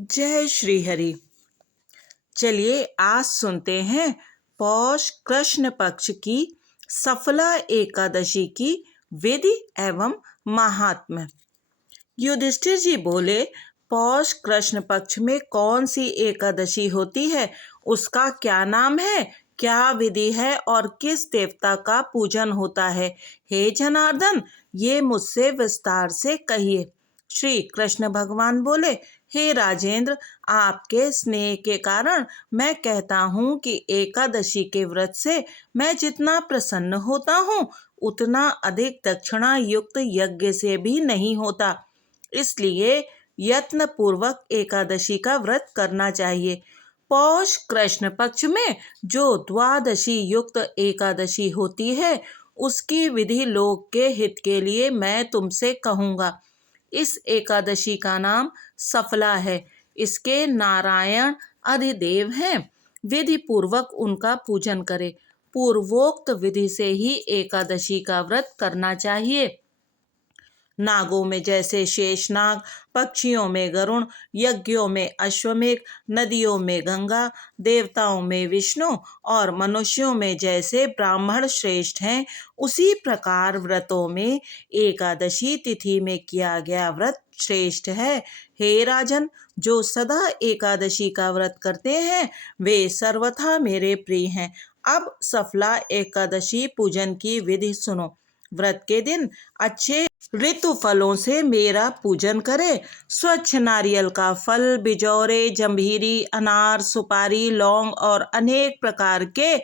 जय श्री हरि। चलिए आज सुनते हैं पौष कृष्ण पक्ष की सफला एकादशी की विधि एवं महात्म्य। युधिष्ठिर जी बोले, पौष कृष्ण पक्ष में कौन सी एकादशी होती है, उसका क्या नाम है, क्या विधि है और किस देवता का पूजन होता है? हे जनार्दन, ये मुझसे विस्तार से कहिए। श्री कृष्ण भगवान बोले, हे राजेंद्र, आपके स्नेह के कारण मैं कहता हूँ कि एकादशी के व्रत से मैं जितना प्रसन्न होता हूँ उतना अधिक दक्षिणा युक्त यज्ञ से भी नहीं होता। इसलिए यत्न पूर्वक एकादशी का व्रत करना चाहिए। पौष कृष्ण पक्ष में जो द्वादशी युक्त एकादशी होती है उसकी विधि लोक के हित के लिए मैं तुमसे कहूँगा। इस एकादशी का नाम सफला है। इसके नारायण अधिदेव हैं। विधि पूर्वक उनका पूजन करें। पूर्वोक्त विधि से ही एकादशी का व्रत करना चाहिए। नागों में जैसे शेषनाग, पक्षियों में गरुण, यज्ञों में अश्वमेघ, नदियों में गंगा, देवताओं में विष्णु और मनुष्यों में जैसे ब्राह्मण श्रेष्ठ हैं, उसी प्रकार व्रतों में एकादशी तिथि में किया गया व्रत श्रेष्ठ है। हे राजन, जो सदा एकादशी का व्रत करते हैं वे सर्वथा मेरे प्रिय हैं। अब सफला एकादशी पूजन की विधि सुनो। व्रत के दिन अच्छे ऋतु फलों से मेरा पूजन करें। स्वच्छ नारियल का फल, बिजौरे, जंभीरी, अनार, सुपारी, लौंग और अनेक प्रकार के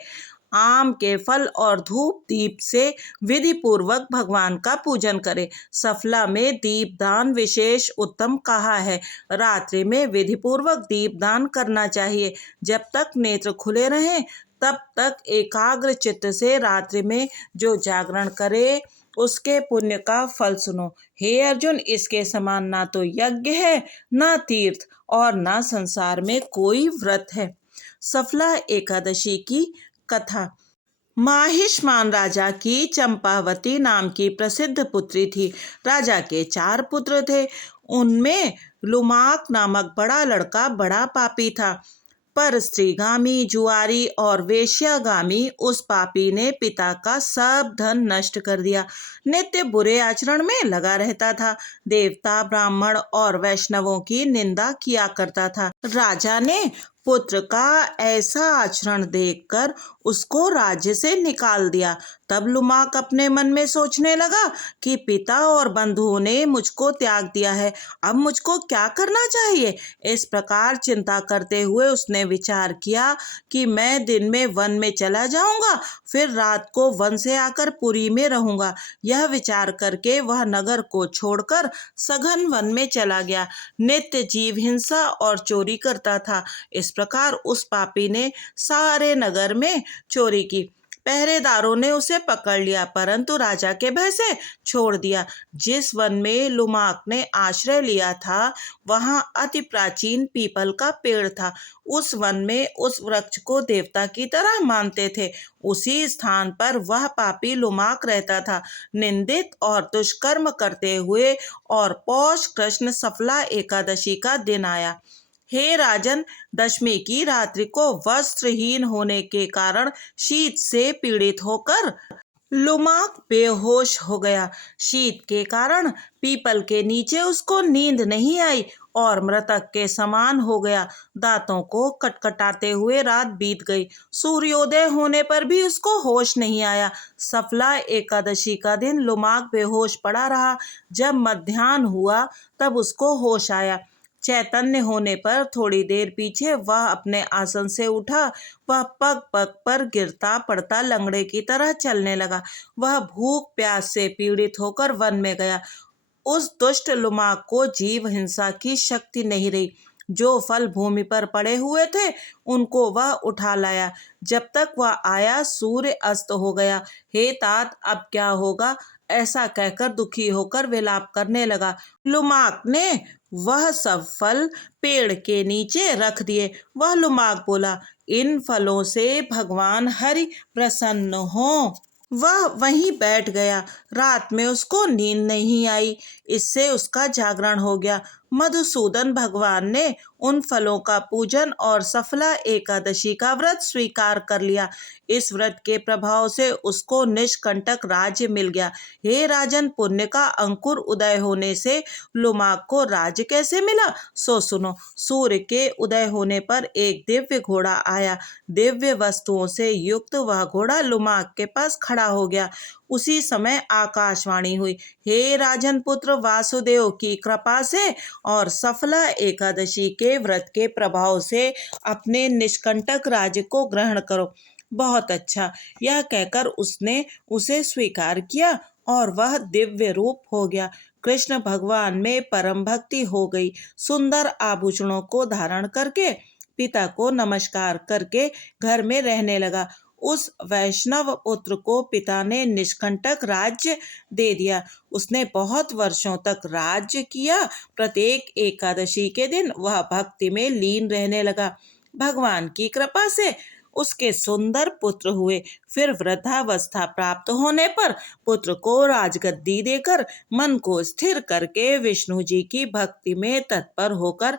आम के फल और धूप दीप से विधि पूर्वक भगवान का पूजन करें। सफला में दीपदान विशेष उत्तम कहा है। रात्रि में विधि पूर्वक दीपदान करना चाहिए। जब तक नेत्र खुले रहें तब तक एकाग्र चित्त से रात्रि में जो जागरण करे उसके पुण्य का फल सुनो। हे अर्जुन, इसके समान ना तो यज्ञ है, ना तीर्थ और ना संसार में कोई व्रत है। सफला एकादशी की कथा। माहिष्मान राजा की चंपावती नाम की प्रसिद्ध पुत्री थी। राजा के 4 पुत्र थे। उनमें लुमाक नामक बड़ा लड़का बड़ा पापी था। पर स्त्रीगामी, जुआरी और वेश्यागामी उस पापी ने पिता का सब धन नष्ट कर दिया। नित्य बुरे आचरण में लगा रहता था। देवता, ब्राह्मण और वैष्णवों की निंदा किया करता था। राजा ने पुत्र का ऐसा आचरण देखकर उसको राज्य से निकाल दिया। तब लुमाक अपने मन में सोचने लगा कि पिता और बंधुओं ने मुझको त्याग दिया है, अब मुझको क्या करना चाहिए। इस प्रकार चिंता करते हुए उसने विचार किया कि मैं दिन में वन में चला जाऊंगा, फिर रात को वन से आकर पुरी में रहूंगा। यह विचार करके वह नगर को छोड़कर सघन वन में चला गया। नित्य जीव हिंसा और चोरी करता था। इस प्रकार उस पापी ने सारे नगर में चोरी की। पहरेदारों ने उसे पकड़ लिया, परंतु राजा के भय से छोड़ दिया। जिस वन में लुमाक ने आश्रय लिया था वहां अति प्राचीन पीपल का पेड़ था। उस वन में उस वृक्ष को देवता की तरह मानते थे। उसी स्थान पर वह पापी लुमाक रहता था, निंदित और दुष्कर्म करते हुए। और पौष कृष्ण सफला एकादशी का दिन आया। हे राजन, दशमी की रात्रि को वस्त्रहीन होने के कारण शीत से पीड़ित होकर लुमाक बेहोश हो गया। शीत के कारण पीपल के नीचे उसको नींद नहीं आई और मृतक के समान हो गया। दांतों को कटकटाते हुए रात बीत गई। सूर्योदय होने पर भी उसको होश नहीं आया। सफला एकादशी का दिन लुमाक बेहोश पड़ा रहा। जब मध्याह्न हुआ तब उसको होश आया। चैतन्य होने पर थोड़ी देर पीछे वह अपने आसन से उठा। वह पग पग पर गिरता पड़ता लंगड़े की तरह चलने लगा। वह भूख प्यास से पीड़ित होकर वन में गया। उस दुष्ट लुमाक को जीव हिंसा की शक्ति नहीं रही। जो फल भूमि पर पड़े हुए थे उनको वह उठा लाया। जब तक वह आया सूर्य अस्त हो गया। हे तात, अब क्या होगा, ऐसा कहकर दुखी होकर विलाप करने लगा। लुमाक ने वह सब फल पेड़ के नीचे रख दिए। वह लुमाक बोला, इन फलों से भगवान हरि प्रसन्न हो। वह वहीं बैठ गया। रात में उसको नींद नहीं आई। इससे उसका जागरण हो गया। मधुसूदन भगवान ने उन फलों का पूजन और सफला एकादशी का व्रत स्वीकार कर लिया। इस व्रत के प्रभाव से उसको निष्कंटक राज्य मिल गया। हे राजन, पुण्य का अंकुर उदय होने से लुमाक को राज्य कैसे मिला, सो सुनो। सूर्य के उदय होने पर एक दिव्य घोड़ा आया। दिव्य वस्तुओं से युक्त वह घोड़ा लुमाक के पास खड़ा हो गया। उसी समय आकाशवाणी हुई, हे राजन पुत्र वासुदेव, की कृपा से और सफला एकादशी के व्रत के प्रभाव से अपने निष्कंटक राज्य को ग्रहण करो। बहुत अच्छा, यह कहकर उसने उसे स्वीकार किया और वह दिव्य रूप हो गया। कृष्ण भगवान में परम भक्ति हो गई। सुंदर आभूषणों को धारण करके पिता को नमस्कार करके घर में रहने लगा। उस वैष्णव पुत्र को पिता ने निष्कंटक राज्य दे दिया। उसने बहुत वर्षों तक राज्य किया। प्रत्येक एकादशी के दिन वह भक्ति में लीन रहने लगा। भगवान की कृपा से उसके सुंदर पुत्र हुए। फिर वृद्धावस्था प्राप्त होने पर पुत्र को राजगद्दी देकर मन को स्थिर करके विष्णु जी की भक्ति में तत्पर होकर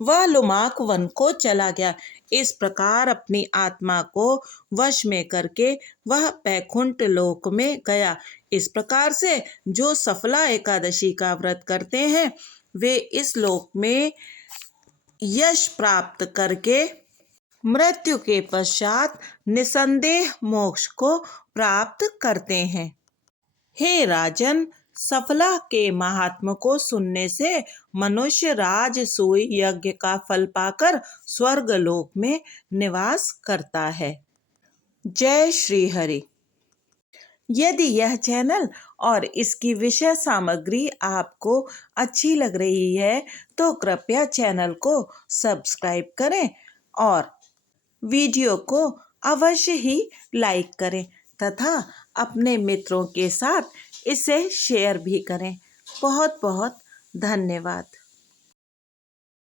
वह लुमाक वन को चला गया। इस प्रकार अपनी आत्मा को वश में करके वह बैकुंठ लोक में गया। इस प्रकार से जो सफला एकादशी का व्रत करते हैं वे इस लोक में यश प्राप्त करके मृत्यु के पश्चात निसंदेह मोक्ष को प्राप्त करते हैं। हे राजन, सफला के महात्म को सुनने से मनुष्य राजसूय यज्ञ का फल पाकर स्वर्ग लोक में निवास करता है। जय श्री हरि। यदि यह चैनल और इसकी विषय सामग्री आपको अच्छी लग रही है तो कृपया चैनल को सब्सक्राइब करें और वीडियो को अवश्य ही लाइक करें तथा अपने मित्रों के साथ इसे शेयर भी करें। बहुत बहुत धन्यवाद।